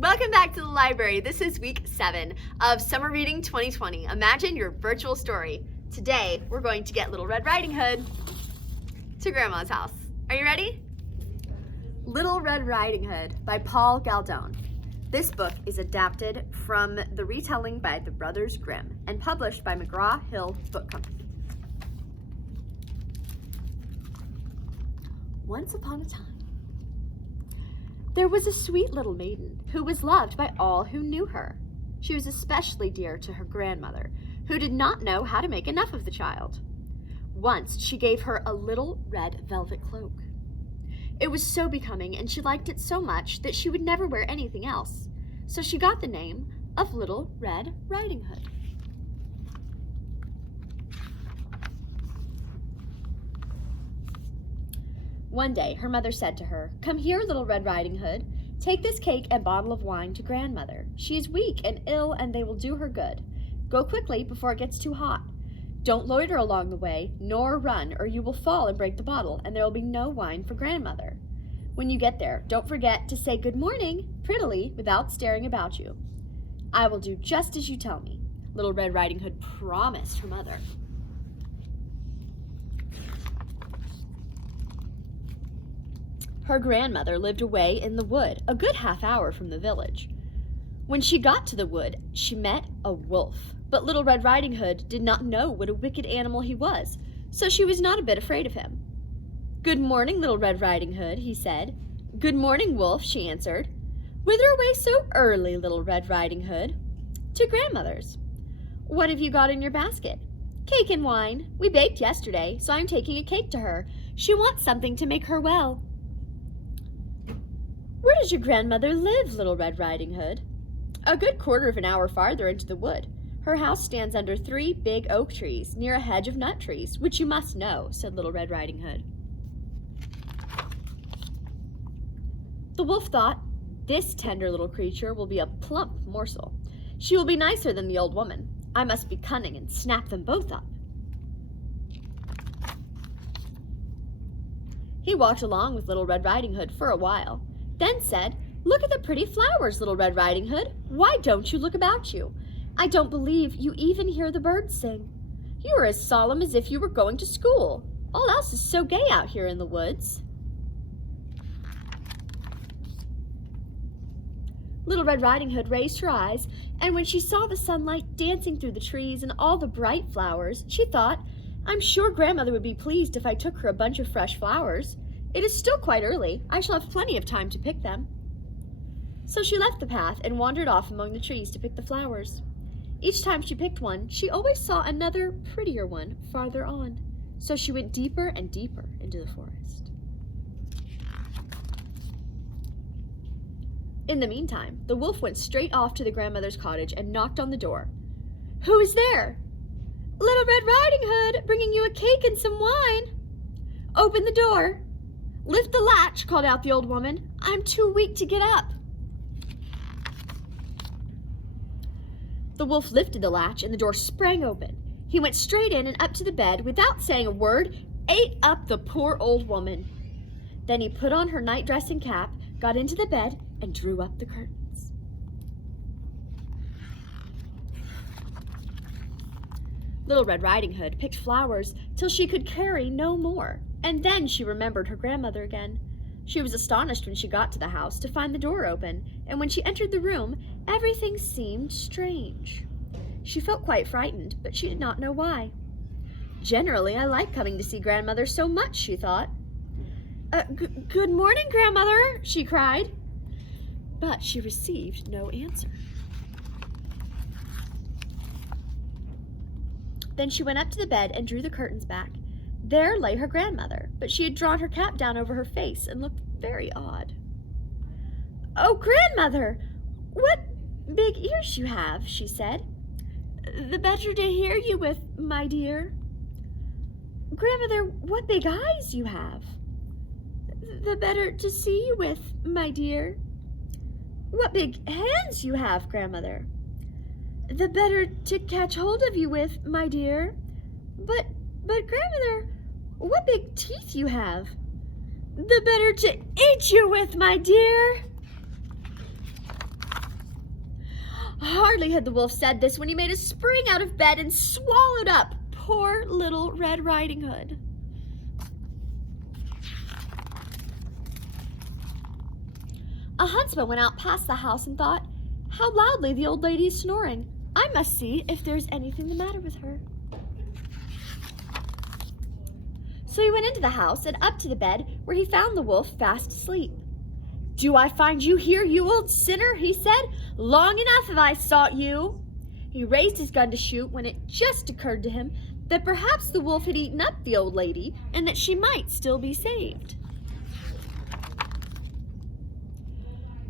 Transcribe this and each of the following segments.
Welcome back to the library. This is week 7 of Summer Reading 2020. Imagine your virtual story. Today, we're going to get Little Red Riding Hood to Grandma's house. Are you ready? Little Red Riding Hood by Paul Galdone. This book is adapted from the retelling by the Brothers Grimm and published by McGraw-Hill Book Company. Once upon a time, there was a sweet little maiden who was loved by all who knew her. She was especially dear to her grandmother, who did not know how to make enough of the child. Once she gave her a little red velvet cloak. It was so becoming, and she liked it so much that she would never wear anything else. So she got the name of Little Red Riding Hood. One day, her mother said to her, "Come here, Little Red Riding Hood. Take this cake and bottle of wine to grandmother. She is weak and ill, and they will do her good. Go quickly before it gets too hot. Don't loiter along the way, nor run, or you will fall and break the bottle, and there will be no wine for grandmother. When you get there, don't forget to say good morning prettily without staring about you. I will do just as you tell me," Little Red Riding Hood promised her mother. Her grandmother lived away in the wood, a good half-hour from the village. When she got to the wood, she met a wolf. But Little Red Riding Hood did not know what a wicked animal he was, so she was not a bit afraid of him. "Good morning, Little Red Riding Hood," he said. "Good morning, wolf," she answered. "Whither away so early, Little Red Riding Hood?" "To grandmother's." "What have you got in your basket?" "Cake and wine. We baked yesterday, so I'm taking a cake to her. She wants something to make her well." "Where does your grandmother live, Little Red Riding Hood?" "A good quarter of an hour farther into the wood. Her house stands under 3 big oak trees, near a hedge of nut trees, which you must know," said Little Red Riding Hood. The wolf thought, "This tender little creature will be a plump morsel. She will be nicer than the old woman. I must be cunning and snap them both up." He walked along with Little Red Riding Hood for a while, then said, "Look at the pretty flowers, Little Red Riding Hood. Why don't you look about you? I don't believe you even hear the birds sing. You are as solemn as if you were going to school. All else is so gay out here in the woods." Little Red Riding Hood raised her eyes, and when she saw the sunlight dancing through the trees and all the bright flowers, she thought, "I'm sure grandmother would be pleased if I took her a bunch of fresh flowers. It is still quite early. I shall have plenty of time to pick them." So she left the path and wandered off among the trees to pick the flowers. Each time she picked one, she always saw another prettier one farther on. So she went deeper and deeper into the forest. In the meantime, the wolf went straight off to the grandmother's cottage and knocked on the door. "Who is there?" "Little Red Riding Hood, bringing you a cake and some wine." "Open the door." "Lift the latch," called out the old woman. "I'm too weak to get up." The wolf lifted the latch and the door sprang open. He went straight in and up to the bed without saying a word, ate up the poor old woman. Then he put on her night-dress and cap, got into the bed, and drew up the curtains. Little Red Riding Hood picked flowers till she could carry no more, and then she remembered her grandmother again. She was astonished when she got to the house to find the door open, and when she entered the room, everything seemed strange. She felt quite frightened, but she did not know why. "Generally, I like coming to see grandmother so much," she thought. Good morning, grandmother," she cried. But she received no answer. Then she went up to the bed and drew the curtains back. There lay her grandmother, but she had drawn her cap down over her face and looked very odd. "Oh, grandmother, what big ears you have," she said. "The better to hear you with, my dear." "Grandmother, what big eyes you have." "The better to see you with, my dear." "What big hands you have, grandmother." "The better to catch hold of you with, my dear." But grandmother, what big teeth you have." "The better to eat you with, my dear." Hardly had the wolf said this when he made a spring out of bed and swallowed up poor little Red Riding Hood. A huntsman went out past the house and thought, "How loudly the old lady is snoring. I must see if there's anything the matter with her." So he went into the house and up to the bed, where he found the wolf fast asleep. "Do I find you here, you old sinner?" he said. "Long enough have I sought you." He raised his gun to shoot when it just occurred to him that perhaps the wolf had eaten up the old lady and that she might still be saved.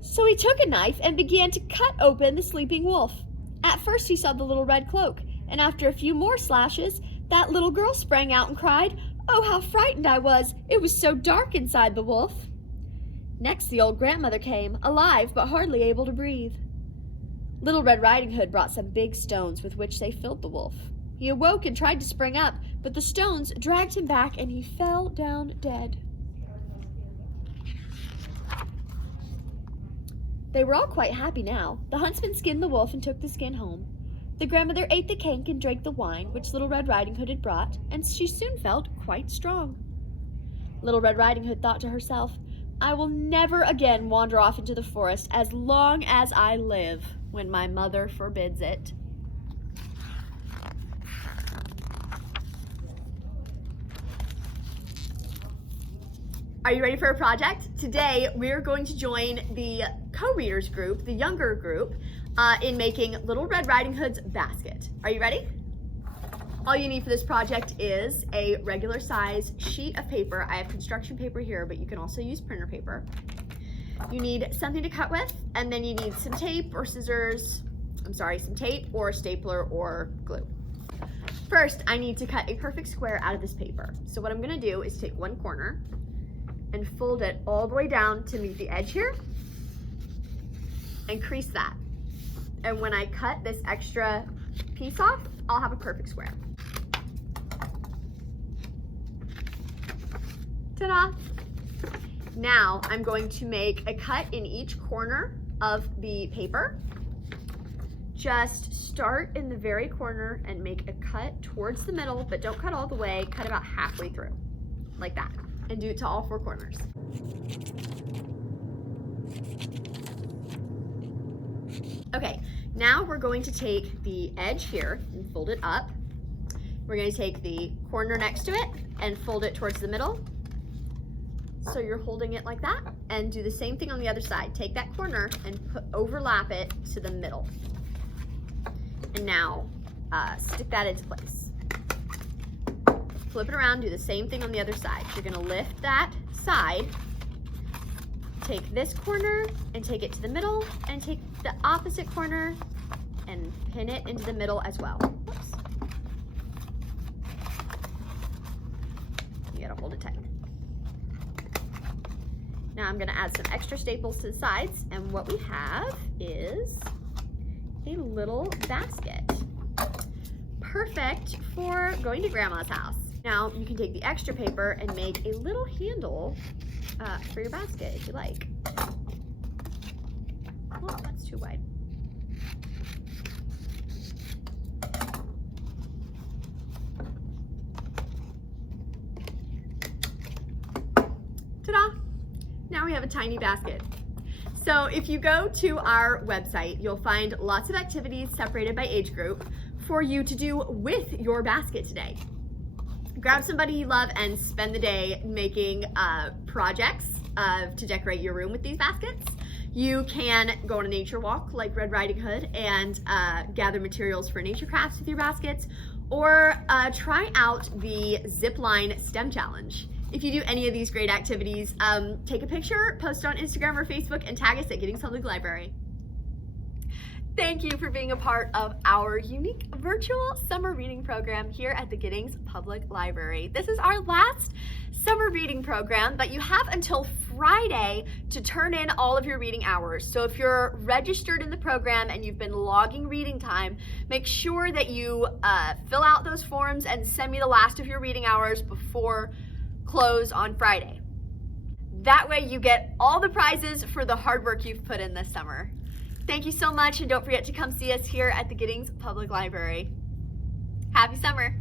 So he took a knife and began to cut open the sleeping wolf. At first he saw the little red cloak, and after a few more slashes, that little girl sprang out and cried, "Oh, how frightened I was! It was so dark inside the wolf." Next the old grandmother came, alive but hardly able to breathe. Little Red Riding Hood brought some big stones with which they filled the wolf. He awoke and tried to spring up, but the stones dragged him back and he fell down dead. They were all quite happy now. The huntsman skinned the wolf and took the skin home. The grandmother ate the cake and drank the wine which Little Red Riding Hood had brought, and she soon felt quite strong. Little Red Riding Hood thought to herself, "I will never again wander off into the forest as long as I live, when my mother forbids it." Are you ready for a project? Today, we're going to join the co-readers group, the younger group, in making Little Red Riding Hood's basket. Are you ready? All you need for this project is a regular size sheet of paper. I have construction paper here, but you can also use printer paper. You need something to cut with, and then you need some tape or scissors, some tape or a stapler or glue. First, I need to cut a perfect square out of this paper. So what I'm gonna do is take one corner and fold it all the way down to meet the edge here and crease that. And when I cut this extra piece off, I'll have a perfect square. Ta-da! Now I'm going to make a cut in each corner of the paper. Just start in the very corner and make a cut towards the middle, but don't cut all the way, cut about halfway through, like that. And do it to all four corners. Okay, now we're going to take the edge here and fold it up. We're going to take the corner next to it and fold it towards the middle. So you're holding it like that, and do the same thing on the other side. Take that corner and overlap it to the middle. And now stick that into place. Flip it around, do the same thing on the other side. You're gonna lift that side, take this corner and take it to the middle, and take the opposite corner and pin it into the middle as well. Whoops. You gotta hold it tight. Now I'm gonna add some extra staples to the sides, and what we have is a little basket. Perfect for going to Grandma's house. Now you can take the extra paper and make a little handle for your basket if you like. Oh, that's too wide. Ta-da! Now we have a tiny basket. So if you go to our website, you'll find lots of activities separated by age group for you to do with your basket today. Grab somebody you love and spend the day making projects to decorate your room with these baskets. You can go on a nature walk like Red Riding Hood and gather materials for nature crafts with your baskets, or try out the Zipline STEM Challenge. If you do any of these great activities, take a picture, post it on Instagram or Facebook, and tag us at Giddings Public Library. Thank you for being a part of our unique virtual summer reading program here at the Giddings Public Library. This is our last summer reading program, but you have until Friday to turn in all of your reading hours. So if you're registered in the program and you've been logging reading time, make sure that you fill out those forms and send me the last of your reading hours before close on Friday. That way you get all the prizes for the hard work you've put in this summer. Thank you so much, and don't forget to come see us here at the Giddings Public Library. Happy summer!